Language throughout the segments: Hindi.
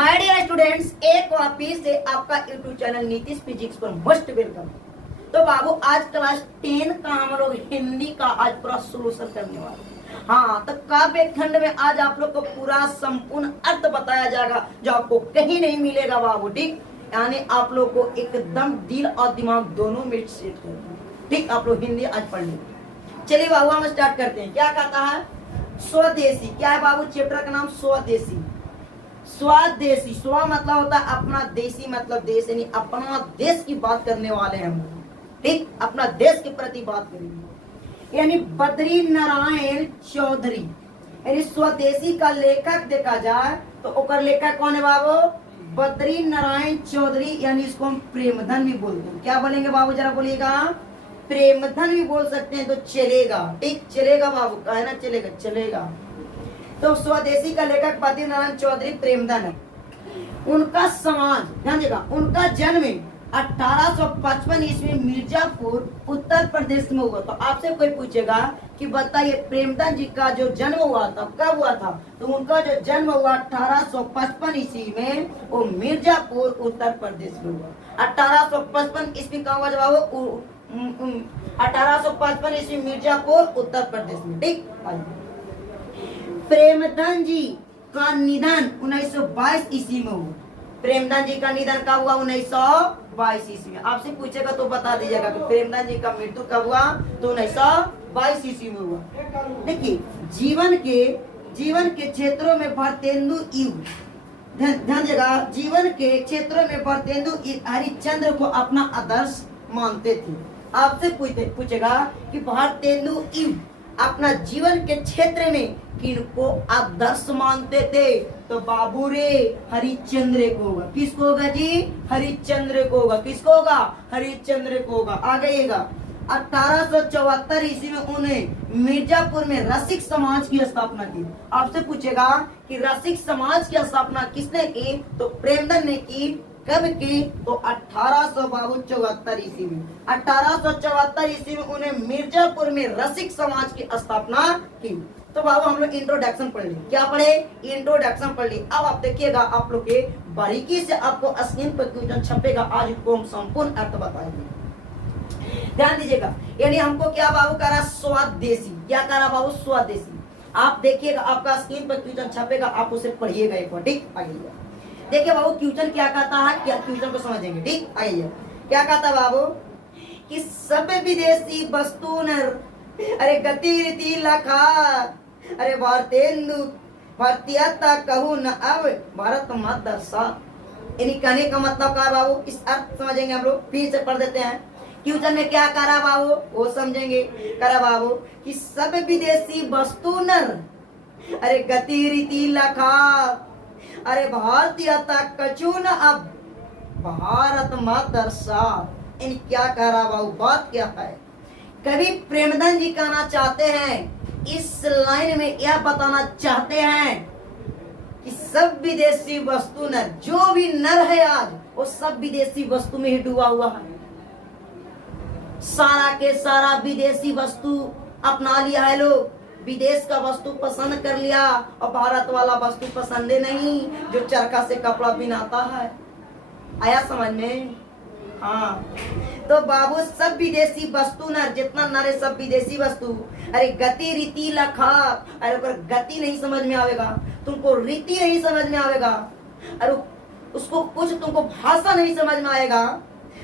माय डियर स्टूडेंट्स, एक वापिस से आपका यूट्यूब चैनल नीतीश फिजिक्स पर मोस्ट वेलकम। तो बाबू आज क्लास 10 का हम लोग हिंदी का आज पूरा सोल्यूशन करने वाले हैं। हाँ, तो काव्य खंड में आज आप लोग को पूरा संपूर्ण अर्थ बताया जाएगा जो आपको कहीं नहीं मिलेगा बाबू। ठीक, यानी आप लोग को एकदम दिल और दिमाग दोनों में सेट करना। ठीक, आप लोग हिंदी आज पढ़ लेंगे। चलिए बाबू हम स्टार्ट करते हैं। क्या कहता है? स्वदेशी। क्या है बाबू? चैप्टर का नाम स्वदेशी। स्वदेशी, स्व मतलब होता है अपना, देशी मतलब देश, यानी अपना देश की बात करने वाले हैं हम। ठीक, अपना देश के प्रति बात करेंगे। यानी बद्री नारायण चौधरी, यानी स्वदेशी का लेखक देखा जाए तो ओकर लेखक कौन है बाबू? बद्री नारायण चौधरी, यानी इसको हम प्रेमधन भी बोलते हैं। क्या बोलेंगे बाबू, जरा बोलिएगा। प्रेमधन भी बोल सकते हैं तो चलेगा। ठीक, चलेगा बाबू, कहे ना चलेगा, चलेगा। तो स्वदेशी का लेखक बद्री नारायण चौधरी प्रेमधन है। उनका समाज, ध्यान देगा, उनका जन्म 1855 ईस्वी मिर्जापुर उत्तर प्रदेश में हुआ। तो आपसे कोई पूछेगा कि बताइए प्रेमधन जी का जो जन्म हुआ था कब हुआ था? तो उनका जो जन्म हुआ 1855 ईस्वी में, वो मिर्जापुर उत्तर प्रदेश में हुआ। 1855 ईस्वी का हुआ जब 1855 ईस्वी मिर्जापुर उत्तर प्रदेश में। ठीक, प्रेमधन जी का निधन 1922 ईस्वी में हुआ। प्रेमधन जी का निधन कब हुआ? 1922 ईस्वी में। आपसे पूछेगा तो बता दीजिएगा कि प्रेमधन जी का मृत्यु कब हुआ? तो 1922 ईस्वी में हुआ। देखिए, जीवन के क्षेत्रों में भारतेंदु युग, ध्यान देगा, जीवन के क्षेत्रों में भारतेंदु हरिश्चंद्र को अपना आदर्श मानते थे। आपसे पूछेगा कि भारतेंदु युग अपना जीवन के क्षेत्र में किनको आदर्श मानते थे? तो बाबू रे हरिश्चंद्र को होगा। किसको होगा जी? हरिश्चंद्र को होगा। किसको होगा? हरिश्चंद्र को होगा। आ गइएगा, 1874 ईस्वी में उन्हें मिर्जापुर में रसिक समाज की स्थापना की। आपसे पूछेगा कि रसिक समाज की स्थापना किसने की? तो प्रेमधन ने की। कब की? तो 1874 ईस्वी में। 1874 ईस्वी में उन्हें मिर्जापुर में रसिक समाज की स्थापना की। तो बाबू हम लोग इंट्रोडक्शन पढ़ ली। क्या पढ़े? इंट्रोडक्शन पढ़ ली। अब आप देखिएगा, आप लोग के बारीकी से आपको स्क्रीन पर क्वेश्चन छपेगा। आज को हम संपूर्ण अर्थ बताएंगे, ध्यान दीजिएगा। यानी हमको क्या बाबू करा? स्वदेशी। क्या करा बाबू? स्वदेशी। आप देखिएगा, आपका स्क्रीन पर क्वेश्चन छपेगा, आप उसे पढ़िएगा एक बार। ठीक, आइए देखिए बाबू क्वेश्चन क्या कहता है, क्या क्वेश्चन को समझेंगे। ठीक, आइए क्या कहता है बाबू कि सब विदेशी वस्तु न, अरे गति रीति लखा, अरे भारतेंदु भारतीयता कहूँ न अब भारत मत दर्शा। यानी कहने का मतलब क्या बाबू? इस अर्थ समझेंगे हम लोग। फिर से पढ़ देते हैं। क्वेश्चन में क्या करा बाबू वो समझेंगे। करा बाबू कि सब विदेशी वस्तु न, अरे गति रीति लखा, अरे भारतीयता कछु न अब भारत मत दर्शा। इन क्या कह रहा बाबू? बात क्या है? कवि प्रेमधन जी कहना चाहते हैं, इस लाइन में यह बताना चाहते हैं कि सब विदेशी वस्तु नर, जो भी नर है आज वो सब विदेशी वस्तु में ही डूबा हुआ है। सारा के सारा विदेशी वस्तु अपना लिया है लोग। विदेश का वस्तु पसंद कर लिया और भारत वाला वस्तु पसंद नहीं, जो चरखा से कपड़ा बिनाता है। आया समझ में? हाँ, तो बाबू सब विदेशी वस्तु नर, जितना नर है सब विदेशी वस्तु। अरे गति रीति लखा, अरे अगर गति नहीं समझ में आवेगा, तुमको रीति नहीं समझ में आवेगा, अरे उसको कुछ तुमको भाषा नहीं समझ में आएगा।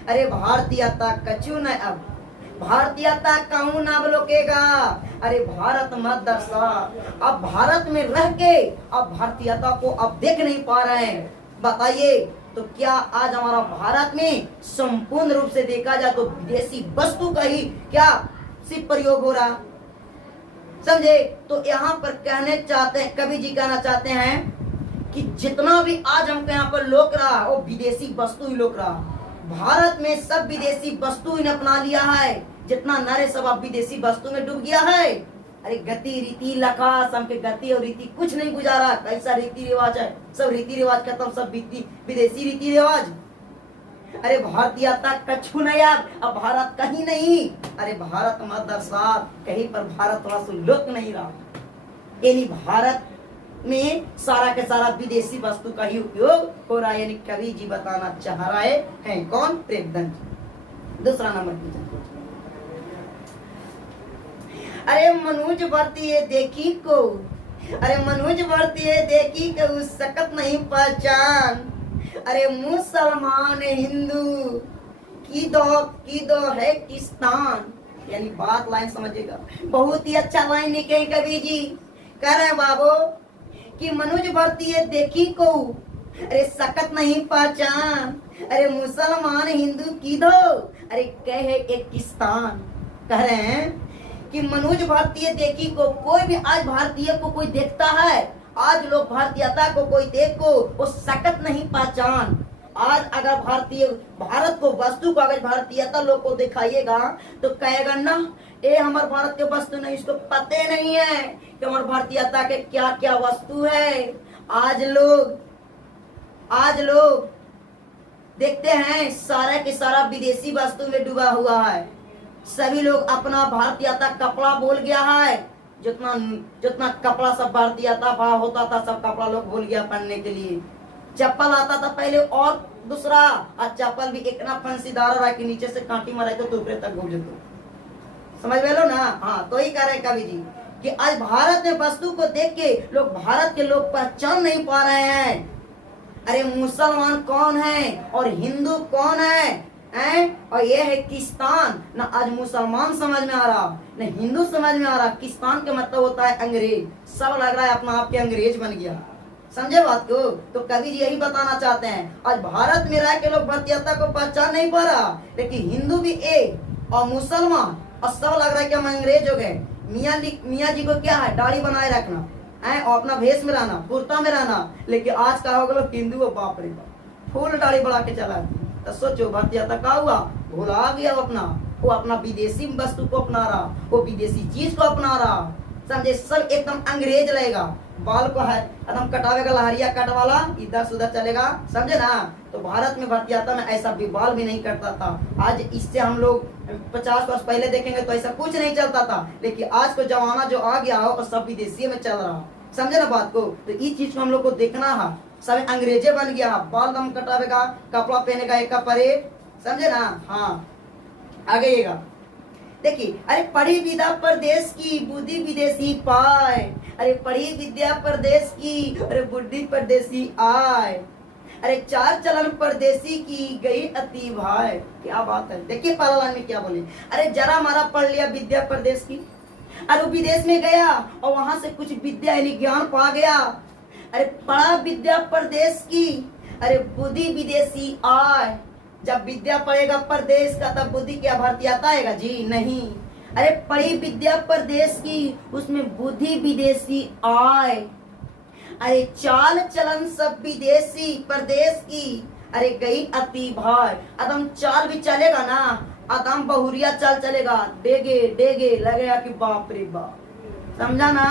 अरे भारतीयता कछु न अब भारतीयता कहूँ ना बलोकेगा, अरे भारत मत दर्शा। अब भारत में रह के अब भारतीयता को अब देख नहीं पा रहे हैं। बताइए, तो क्या आज हमारा भारत में संपूर्ण रूप से देखा जाए तो विदेशी वस्तु का ही क्या सिर्फ प्रयोग हो रहा? समझे? तो यहाँ पर कहने चाहते हैं, कवि जी कहना चाहते हैं कि जितना भी आज हमको यहाँ पर लोक रहा वो विदेशी वस्तु ही लोक रहा। भारत में सब विदेशी वस्तु ने अपना लिया है। जितना नरे सब अब विदेशी वस्तु में डूब गया है। अरे गति रीति लखा, सब के गति और रीति कुछ नहीं गुजारा। कैसा रीति रिवाज है? सब रीति रिवाज खत्म, सब विदेशी रीति रिवाज। अरे भारतीयता कछु नहीं, अब भारत कहीं नहीं। अरे भारत मत दर्शा, कहीं पर भारत वासु लोक नहीं रहा। यानी भारत में सारा के सारा विदेशी वस्तु का ही उपयोग हो रहा है, यानी कवि जी बताना चाह रहे हैं। कौन? प्रेमचंद जी। दूसरा नंबर पूछा, अरे मनोज भारतीय देखी को, अरे मनोज भारतीय देखी को उस सकत नहीं पहचान, अरे मुसलमान हिंदू की दो है किस्तान। यानी बात लाइन समझिएगा, बहुत ही अच्छा लाइन लिखे कवि जी। कह रहे बाबू कि मनोज भारतीय देखी को, अरे सकत नहीं पहचान, अरे मुसलमान हिंदू की दो, अरे कहे एक किस्तान। कह रहे हैं कि मनोज भारतीय देखी को, कोई भी आज भारतीय को कोई देखता है, आज लोग भारतीयता को कोई देखो वो सकत नहीं पहचान। आज अगर भारत को वस्तु को अगर भारतीयता लोग को दिखाइएगा तो कहेगा ना ये हमारे भारत के वस्तु नहीं, इसको पते नहीं है कि हमारे भारतीयता के क्या क्या वस्तु है। आज लोग देखते हैं सारा के सारा विदेशी वस्तु में डूबा हुआ है। सभी लोग अपना भारतीयता कपड़ा भूल गया है, जितना कपड़ा सब भारतीयता भाव होता था सब कपड़ा लोग भूल गया पहनने के लिए। चप्पल आता था पहले और दूसरा, आज चप्पल भी इतना फंसीदार रहा कि नीचे से कांटी मारे तो ऊपर तक घूम जाते, समझ में लो ना। हाँ, तो ही कह रहे कवि जी कि आज भारत में वस्तु को देख के लोग भारत के लोग पहचान नहीं पा रहे हैं। अरे मुसलमान कौन है और हिंदू कौन है, और ये है किस्तान। ना आज मुसलमान समझ में आ रहा, न हिंदू समझ में आ रहा। किस्तान का मतलब होता है अंग्रेज। सब लग रहा है अपना आप के अंग्रेज बन गया, समझे बात को। तो कवि जी यही बताना चाहते हैं, आज भारत में रह के लोग भारतीयता को पहचान नहीं पा रहा, लेकिन हिंदू भी एक और मुसलमान और सब लग रहा है कि हम अंग्रेज हो गए। मियाँ जी को क्या है, दाढ़ी बनाए रखना है और अपना भेष में रहना, कुर्ता में रहना। लेकिन आज का हो गया हिंदू को बाप रे बाप फूल दाढ़ी बढ़ा के चला। तो सोचो भारतीयता का हुआ, भुला गया वो अपना विदेशी वस्तु को अपना रहा, वो विदेशी चीज को अपना रहा, समझे। सब एकदम अंग्रेज रहेगा, बाल को है एकदम कटावेगा, लहरिया कट वाला इधर सुधर चलेगा, समझे ना। तो भारत में भारतीयता में ऐसा भी बाल भी नहीं करता था। आज इससे हम लोग 50 वर्ष पहले देखेंगे तो ऐसा कुछ नहीं चलता था, लेकिन आज को जमाना जो आ गया हो और सब विदेशी में चल रहा, समझे ना बात को। तो इस चीज को हम लोग को देखना है, सब अंग्रेजे बन गया, बाल दम कटावेगा, कपड़ा पहनेगा एक परे, समझे ना। हाँ, आगेगा देखिए, अरे पढ़ी विद्या परदेश की बुद्धि विदेशी पाए, अरे पढ़ी विद्या परदेश की अरे बुद्धि परदेशी आए, अरे चाल चलन परदेशी की गई अति भाई। क्या बात है, देखिए पहला लाइन में क्या बोले, अरे जरा मारा पढ़ लिया विद्या परदेश की, अरे विदेश में गया और वहां से कुछ विद्या यानी ज्ञान पा गया। अरे पढ़ा विद्या परदेश की, अरे बुद्धि विदेशी आए। जब विद्या पढ़ेगा परदेश का तब बुद्धि क्या भारतीयता आएगा जी? नहीं। अरे पढ़ी विद्या परदेश की, उसमें बुद्धि विदेशी आए। अरे चाल चलन सब विदेशी परदेश की, अरे गई अति भाई। अदम चाल भी चलेगा ना, अदम बहुरिया चाल चलेगा, डेगे डेगे लगेगा कि बाप रे बाप, समझा ना।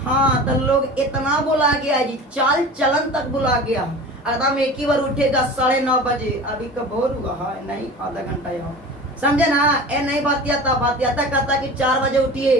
हाँ, तो लोग इतना बुला गया जी, चाल चलन तक बुला गया। एकदम एक ही बार उठेगा 9:30 बजे, अभी कब भोर हुआ है नहीं, आधा घंटा यहाँ, समझे ना। ए नहीं भारतीयता कहता कि 4 बजे उठिए,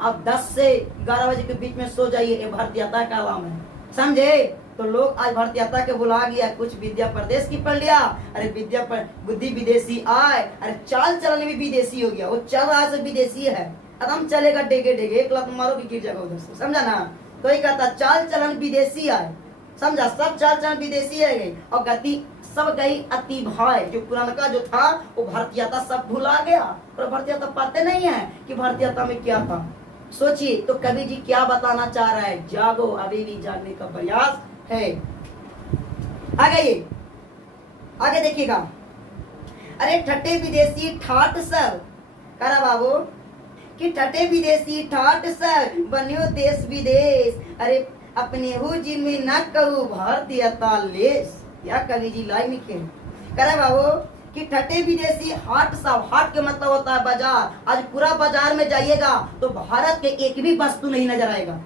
अब 10 से 11 बजे के बीच में सो जाइए, ये भारतीयता का नाम है, समझे। तो लोग आज भारतीयता के बुला गया, कुछ विद्या परदेश की पढ़ लिया, अरे विद्या पर बुद्धि विदेशी आए, अरे चाल चलन भी विदेशी हो गया, वो चल रहा से विदेशी है, एकदम चलेगा डेगे डेगे, एक लात मारो कि गिर जाएगा उधर से, समझा ना। तो ये कहता चाल चलन विदेशी आए, समझा, सब चाल चलन विदेशी है, और गति सब गई अति भाई। जो पुराना जो था वो भारतीयता सब भुला गया, और भारतीयता पाते नहीं है कि भारतीयता में क्या था। सोचिए तो कवि जी क्या बताना चाह रहा है, जागो, अभी भी जागने का प्रयास है। आगे देखिएगा, अरे ठट्टे विदेशी ठाट सब, करा बाबू कि ठट्टे विदेशी ठाट सब बनियो देश विदेश, अरे अपने हु जी में न कहू भारतीयता लेस। या कवि जी लाइन लिखे, करे बाबू कि ठट्टे विदेशी हाट सब, हाट के मतलब होता है बाजार। आज पूरा बाजार में जाइएगा तो भारत के एक भी वस्तु नहीं नजर आएगा।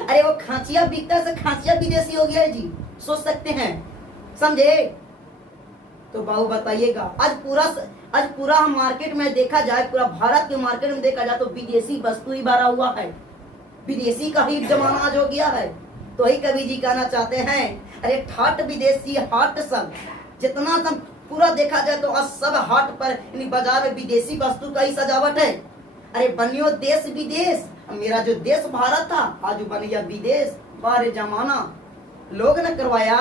अरे वो खांचिया बिकता से खांचिया विदेशी हो गया है जी, सोच सकते हैं, समझे। तो बाबू बताइएगा, आज पूरा मार्केट में देखा जाए, पूरा भारत के मार्केट में देखा जाए तो विदेशी वस्तु ही भरा हुआ है, विदेशी का ही जमाना आज हो गया है, तो ही कवि जी कहना चाहते हैं, अरे ठाट विदेशी हाट सब, जितना सब पूरा देखा जाए तो आज सब हाट पर यानी बाजार में विदेशी वस्तु का ही सजावट है। अरे बनियो देश विदेश, मेरा जो देश भारत था आज बन गया विदेश। बारे जमाना लोग न करवाया,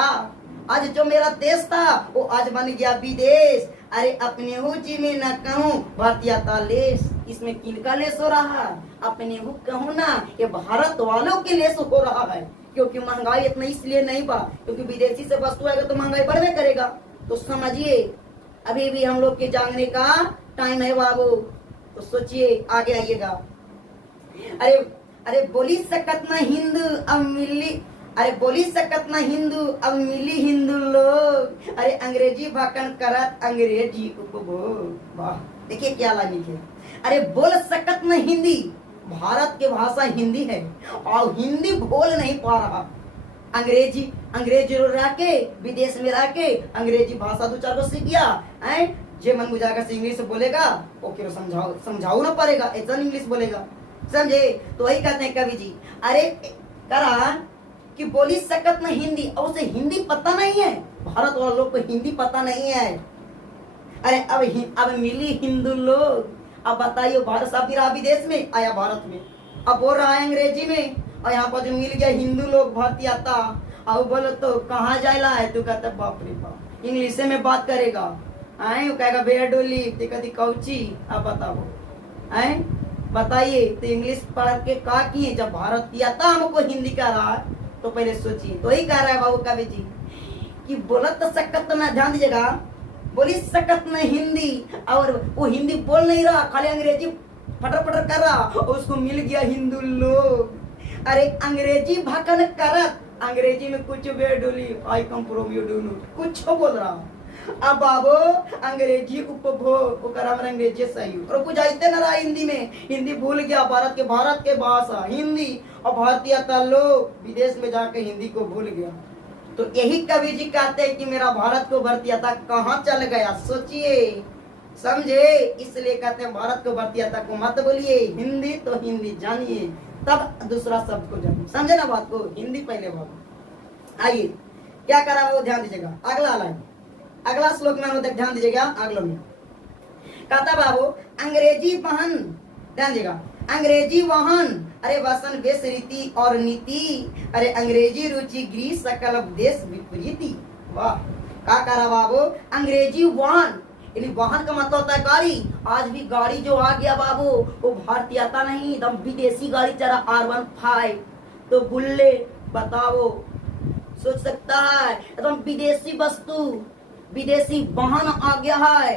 आज जो मेरा देश था वो आज बन गया विदेश। अरे अपने हु जी में न कहूँ भारतीयता लेस, इसमें किनका लेस हो रहा है? अपने हु कहूँ ना, ये भारत वालों के लेस हो रहा है। क्योंकि महंगाई इतना इसलिए नहीं बा क्योंकि विदेशी से वस्तु आएगा तो महंगाई बढ़वे करेगा। तो समझिए अभी भी हम लोग के जागने का टाइम है बाबू, तो सोचिए आगे आइएगा। अरे अरे बोली सकत ना हिंदू अब मिली, अरे बोली सकत ना हिंदू अब मिली हिंदू लोग, अरे अंग्रेजी भाषण करत अंग्रेजी उपभोग। वाह, देखिए क्या लाइन है। अरे बोल सकत ना हिंदी, भारत की भाषा हिंदी है और हिंदी बोल नहीं पा रहा। अंग्रेजी रह के विदेश में रह के अंग्रेजी भाषा दो चार को सीख गया है, जे मन बुझाकर से इंग्लिश बोलेगा ओके समझाओ ना पड़ेगा, ऐसा इंग्लिश बोलेगा, समझे? तो वही कहते हैं कवि जी, अरे करा कि बोली सकत न हिंदी, और उसे हिंदी पता नहीं है, भारत वालों लोग को हिंदी पता नहीं है। अरे अब मिली हिंदू लोग, अब बताइए भारत साहब रहा विदेश में आया भारत में, अब बोल रहा है अंग्रेजी में, और यहाँ पर जो मिल गया हिंदू लोग भारतीयता, और बोलो तो कहाँ जाएला है, तू कहता बाप रे बाप इंग्लिश में बात करेगा, आए वो कहेगा बेड़ा डोली कदी कौची। अब बताओ आए बताइए, तो इंग्लिश पढ़ के का किए जब भारतीयता हमको हिंदी का रहा है, तो पहले सोचिए। तो ही कह रहा है बाबू कवि जी कि बोलत सकत ना, ध्यान दीजिएगा, बोली सकत न हिंदी, और वो हिंदी बोल नहीं रहा, खाली अंग्रेजी फटर फटर कर रहा, और उसको मिल गया हिंदू लोग। अरे अंग्रेजी भाषण करत, अंग्रेजी में कुछ बेडोली I come from you do not कुछ बोल रहा। अब बाबू अंग्रेजी उपभोग अंग्रेजी सही और कुछ आते न रहा हिंदी में, हिंदी भूल गया, भारत के भाषा हिंदी, और भारतीयता लोग विदेश में जाके हिंदी को भूल गया। तो यही कवि जी कहते हैं कि मेरा भारत को भारतीयता कहाँ चल गया, सोचिए समझे। इसलिए कहते हैं भारत को भारतीयता को मत बोलिए, हिंदी तो हिंदी जानिए तब दूसरा शब्द को जानिए, समझे ना बात को, हिंदी पहले बात। आइए क्या करा वो ध्यान दीजिएगा, अगला लाइन अगला श्लोक में ध्यान दीजिएगा, अगला में कहता बाबू अंग्रेजी वाहन, ध्यान दीजिएगा, अंग्रेजी वाहन, अरे वसन वेश रीति और नीति, अरे अंग्रेजी रुचि गृह सकल देश विपरीति। वाह, क्या करा बाबू, अंग्रेजी वाहन, यानी वाहन का मतलब होता है गाड़ी। आज भी गाड़ी जो आ गया बाबू वो भारतीयता नहीं, एकदम विदेशी गाड़ी चला R15, तो बुलेट, बताओ सोच सकता है, एकदम विदेशी वस्तु, विदेशी वाहन आ गया है।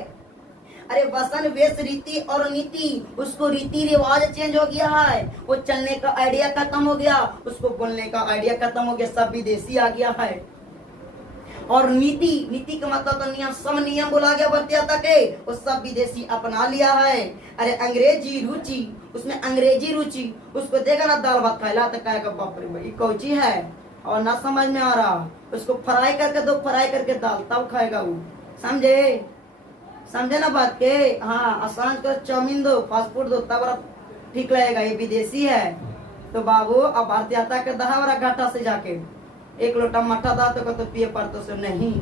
अरे वसन वेश रीति और नीति, उसको रीति रिवाज चेंज हो गया है, वो चलने का आइडिया खत्म हो गया, उसको बोलने का आइडिया खत्म हो गया, सब विदेशी आ गया है। और नीति का मतलब तो नियम, सब नियम बोला गया भारतीयता के, वो सब विदेशी अपना लिया है। अरे अंग्रेजी रुचि, उसमें अंग्रेजी रुचि, उसको देगा ना दाल भात खाएला तो कहेगा बाप रे भाई कौची है, और ना समझ में आ रहा, उसको फ्राई करके दो, फ्राई करके दाल तब खाएगा वो, समझे ना बात के। हाँ, आसान कर चाउमीन दो, फास्ट फूड दो, तब ठीक लगेगा, ये विदेशी है। तो बाबू अब भारतीयता के दहावरा घाटा से जाके एक लोटा मट्ठा था तो पिए पड़तो से नहीं।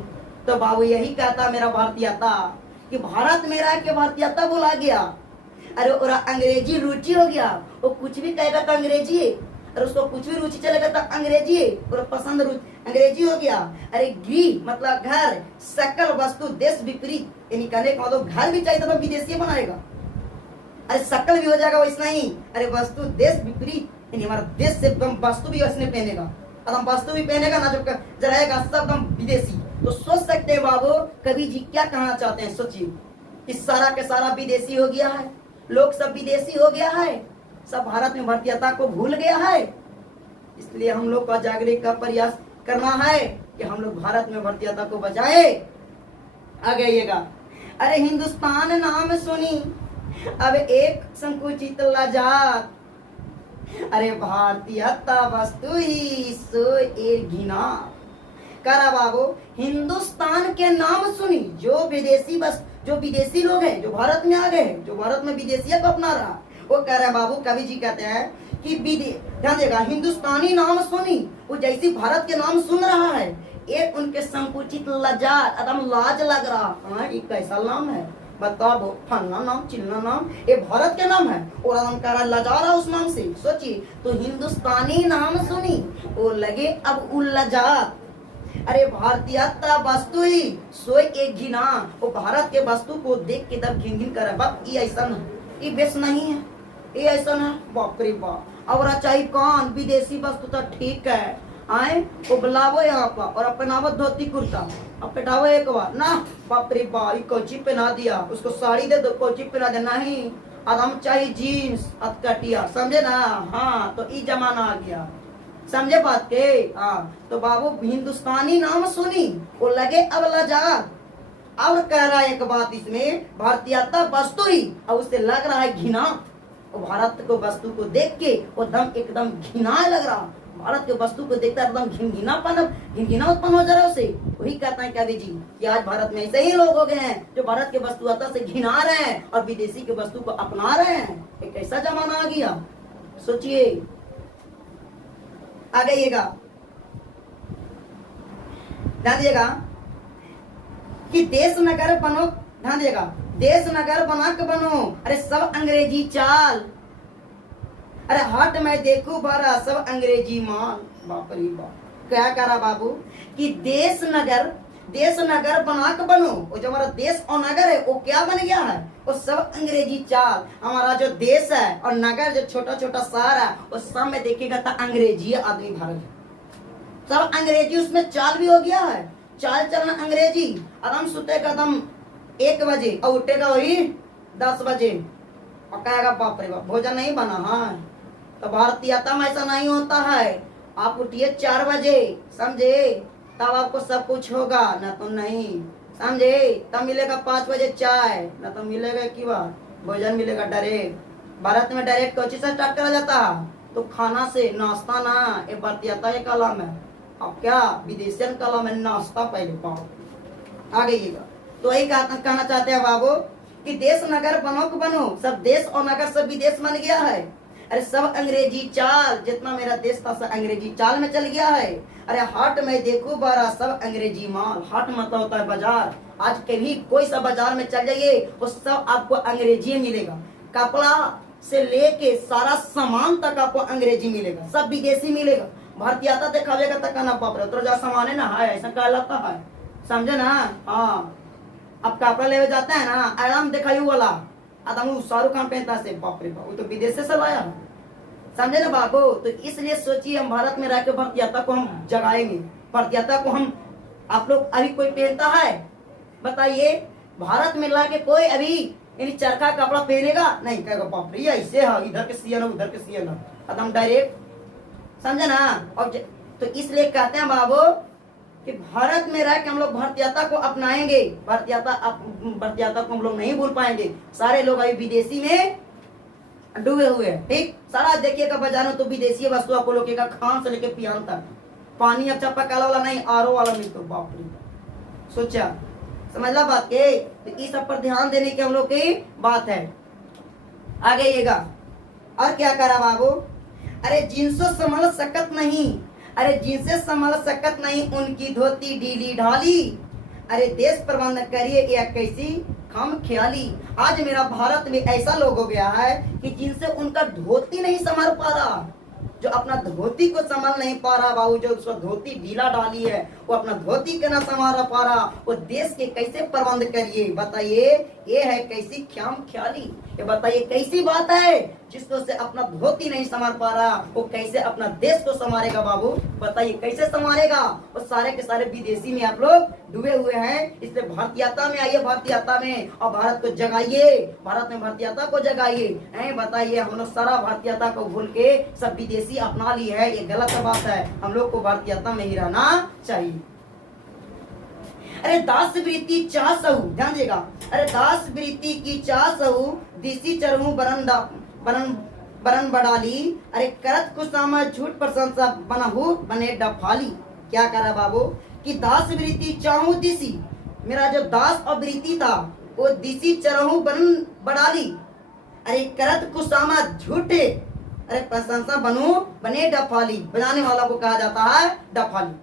तो बाबू यही कहता मेरा भारतीयता कि भारत मेरा के भारतीयता बोला गया। अरे और अंग्रेजी रुचि हो गया, वो कुछ भी कहेगा तो अंग्रेजी है, और उसको कुछ भी रुचि चलेगा तो अंग्रेजी है, और पसंद अंग्रेजी हो गया। अरे गृह मतलब घर, सकल वस्तु देश विपरीत, यानी कहने का मतलब घर भी चाहिए तो विदेशी बनाएगा, अरे सकल भी हो जाएगा वैसा नहीं, अरे वस्तु देश विपरीत, यानी हमारा देश से वस्तु भी वैसे पहनेगा, हम वस्तु भी पहनेगा ना, जो रहेगा सब हम विदेशी। तो सोच सकते हैं बाबू कवि जी क्या कहना चाहते हैं, सोचिए, इस सारा के सारा विदेशी हो गया है, लोग सब विदेशी हो गया है, सब भारत में भारतीयता को भूल गया है। इसलिए हम लोग का जागृति का प्रयास करना है कि हम लोग भारत में भारतीयता को बचाए। आगे आइएगा, अरे हिंदुस्तान नाम सुनी अब एक संकुचित लाजात, अरे भारतीयता वस्तु ही सो ए घिना। करा बाबू हिंदुस्तान के नाम सुनी, जो विदेशी लोग हैं, जो भारत में आ गए, जो भारत में विदेशियत को अपना रहा, वो कह रहे हैं बाबू, कवि जी कहते हैं कि ध्यान देगा, हिंदुस्तानी नाम सुनी, वो जैसी भारत के नाम सुन रहा है, एक उनके संकुचित लज्जात, एकदम लाज लग रहा, हाँ ये कैसा नाम है, बताओ, फलना नाम चिल्ला नाम, ये भारत के नाम है, और एकदम कह रहा लजा रहा उस नाम से। सोचिए, तो हिंदुस्तानी नाम सुनी, वो लगे अब उल्लजात। अरे भारतीयता वस्तु ही सोए एक घिना, वो भारत के वस्तु को देख के तब घिन घिन कर, बाप ये ऐसा नहीं, ये बेस नहीं है, ये ऐसा ना, बाप रे बाप, और चाहिए कौन विदेशी वस्तु तो ठीक है, आए वो बुलावो यहाँ पर और पहनावो धोती कुर्ता, अब पहनावो एक बार ना, बाप रे बाप, कोची पहना दिया, उसको साड़ी दे दो, कोची पहना दे, नहीं आदम चाहिए जीन्स अतकटिया, समझे ना। हाँ, तो ई जमाना आ गया, समझे बात के। हाँ, तो बाबू हिंदुस्तानी नाम सुनी, वो लगे अब लजात, और कह रहा है एक बात इसमें, भारतीयता वस्तु ही, और उससे लग रहा है घिना, वो भारत को वस्तु को देख के वो दम एकदम घिना लग रहा, भारत के वस्तु को देखता एकदम घिनघिना उत्पन्न हो जा रहा है उसे। वही कहता है क्या जी कि आज भारत में ऐसे ही लोग हो गए हैं जो भारत के वस्तुता से घिना रहे हैं और विदेशी के वस्तु को अपना रहे हैं। एक ऐसा जमाना आ गया, सोचिए। आ गइएगा, ध्यान दिएगा कि देश नगर बनो, ध्यान दिएगा, देश नगर बना के बनो, अरे सब अंग्रेजी चाल, अरे हट मैं देखू बारा सब अंग्रेजी माल, बाप रे बाप। क्या करा बाबू कि देश नगर बना के बनो, वो जो हमारा देश और नगर है वो क्या बन गया है, वो सब अंग्रेजी चाल। हमारा जो देश है और नगर जो छोटा छोटा शहर है वो सब में देखिएगा तो अंग्रेजी आदमी भरल है, सब अंग्रेजी उसमें चाल भी हो गया है, चाल चलना अंग्रेजी। आराम सुतेगा एकदम 1 बजे और उठेगा वही 10 बजे और कहेगा बाप रे बाप भोजन नहीं बना है। तो भारतीयता में ऐसा नहीं होता है, आप उठिए 4 बजे, समझे, तब आपको सब कुछ होगा, ना तो नहीं, समझे। तब मिलेगा 5 बजे चाय, ना तो मिलेगा की बात भोजन मिलेगा डायरेक्ट। भारत में डायरेक्ट कोची से स्टार्ट करा जाता है, तो खाना से, नाश्ता ना, ये भारतीयता एक कलम है। अब क्या विदेशियन कलम है, नाश्ता पहले पाओ। आ गइएगा, तो यही कहना चाहते हैं बाबू कि देश नगर बनो के बनो, सब देश और नगर सब विदेश बन गया है। अरे सब अंग्रेजी चाल, जितना मेरा देश था सब अंग्रेजी चाल में चल गया है। अरे हाट में देखो बारा सब अंग्रेजी माल, हाट मतलब होता है बाजार। आज कभी कोई सा बाजार में चल जाइए वो सब आपको अंग्रेजी मिलेगा, कपड़ा से लेके सारा सामान तक आपको अंग्रेजी मिलेगा, सब विदेशी मिलेगा। भारतीयता दिखावेगा तक ना बाप रे, तो जा सामान है ना है, ऐसा कहलाता है, समझे ना। हाँ, अब कपड़ा लेवे जाता है ना, आराम दिखाई वाला आदमी शाहरुख खान पहनता से, बाप रे बाप, वो तो विदेश से लाया, समझे ना बाबू। तो इसलिए सोचिए, हम भारत में रह के भारतीयता को हम जगाएंगे, भारतीयता को हम, आप लोग अभी कोई पहनता है बताइए, भारत में ला के कोई अभी यानी चरखा कपड़ा पहनेगा नहीं, कहेगा बाप रे ऐसे है, इधर के सियन उधर के सियन, एकदम डायरेक्ट, समझे ना। और तो इसलिए कहते हैं बाबू कि भारत में रह के हम लोग भारतीयता को अपनाएंगे, भारतीयता को हम लोग नहीं भूल पाएंगे। सारे लोग अभी विदेशी में डूबे हुए हैं, ठीक। सारा देखिएगा बाजार में तो विदेशी वस्तु आपको लोगेगा, खान से लेके पियान तक, पानी अच्छा पकाला वाला नहीं, आरओ वाला नहीं, तो बाप रे, सोचा समझला बात के। तो इस सब पर ध्यान देने की हम लोग की बात है। आ गइएगा, और क्या करा बाबू, अरे जिनसे संभल सकत नहीं, अरे जिनसे संभल सकत नहीं उनकी धोती ढीली ढाली, अरे देश प्रबंधन करिए या कैसी खाम ख्याली। आज मेरा भारत में ऐसा लोग हो गया है कि जिनसे उनका धोती नहीं संभल पा रहा, जो अपना धोती को संभाल नहीं पा रहा बाबू, जो उसका धोती ढीला डाली है वो अपना धोती के ना संभाल पा रहा, वो देश के कैसे प्रबंध करिए बताइए। ये है कैसी ख्याम ख्याली, ये बताइए कैसी बात है, जिसको से अपना धोती नहीं संभाल पा रहा वो कैसे अपना देश को संभालेगा बाबू, बताइए कैसे संभालेगा। वो सारे के सारे विदेशी में आप लोग डूबे हुए हैं। इसलिए भारतीयता में आइए, भारतीयता में, और भारत को जगाइए, भारत में भारतीयता को जगाइए। बताइए, हम लोग सारा भारतीयता को भूल के सब विदेशी अपना ली है, ये गलत बात है। हम लोग को भारतीयता में ही रहना चाहिए। अरे दास वृत्ति चाह सहू, ध्यान देगा, अरे दास वृत्ति की चाह सहू, दिसी चरहू बरन बड़ाली, अरे करत कुसामा झूठ प्रशंसा बनहू बने डफाली। क्या करा बाबू कि दास वृत्ति चाहू दिसी, मेरा जो दास और वृत्ति था वो दिसी चरहू बरन बड़ाली, अरे करत कुसामा झूठे अरे प्रशंसा बनू बने डफाली, बजाने वाला को कहा जाता है डफाली।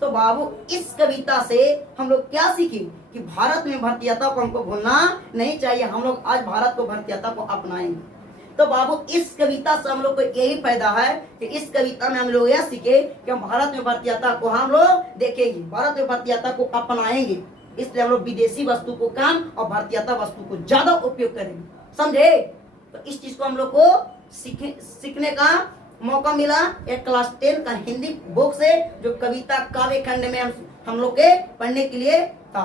तो बाबू इस कविता से हम लोग क्या सीखे कि भारत में भारतीयता को हमको भूलना नहीं चाहिए। हम लोग आज भारत को भारतीयता को अपनाएंगे। तो बाबू इस कविता से हम लोग को यही फायदा है कि इस कविता में हम लोग यह सीखे कि हम भारत में भारतीयता को हम लोग देखेंगे, भारत में भारतीयता को अपनाएंगे। इसलिए हम लोग विदेशी वस्तु को कम और भारतीयता वस्तु को ज्यादा उपयोग करेंगे, समझे। तो इस चीज को हम लोग को सीखने का मौका मिला एक क्लास 10 का हिंदी बुक से, जो कविता काव्य खंड में हम लोग के पढ़ने के लिए था।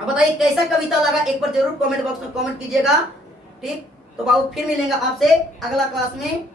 अब बताइए कैसा कविता लगा, एक बार जरूर कमेंट बॉक्स में कमेंट कीजिएगा। ठीक, तो बाबू फिर मिलेंगे आपसे अगला क्लास में।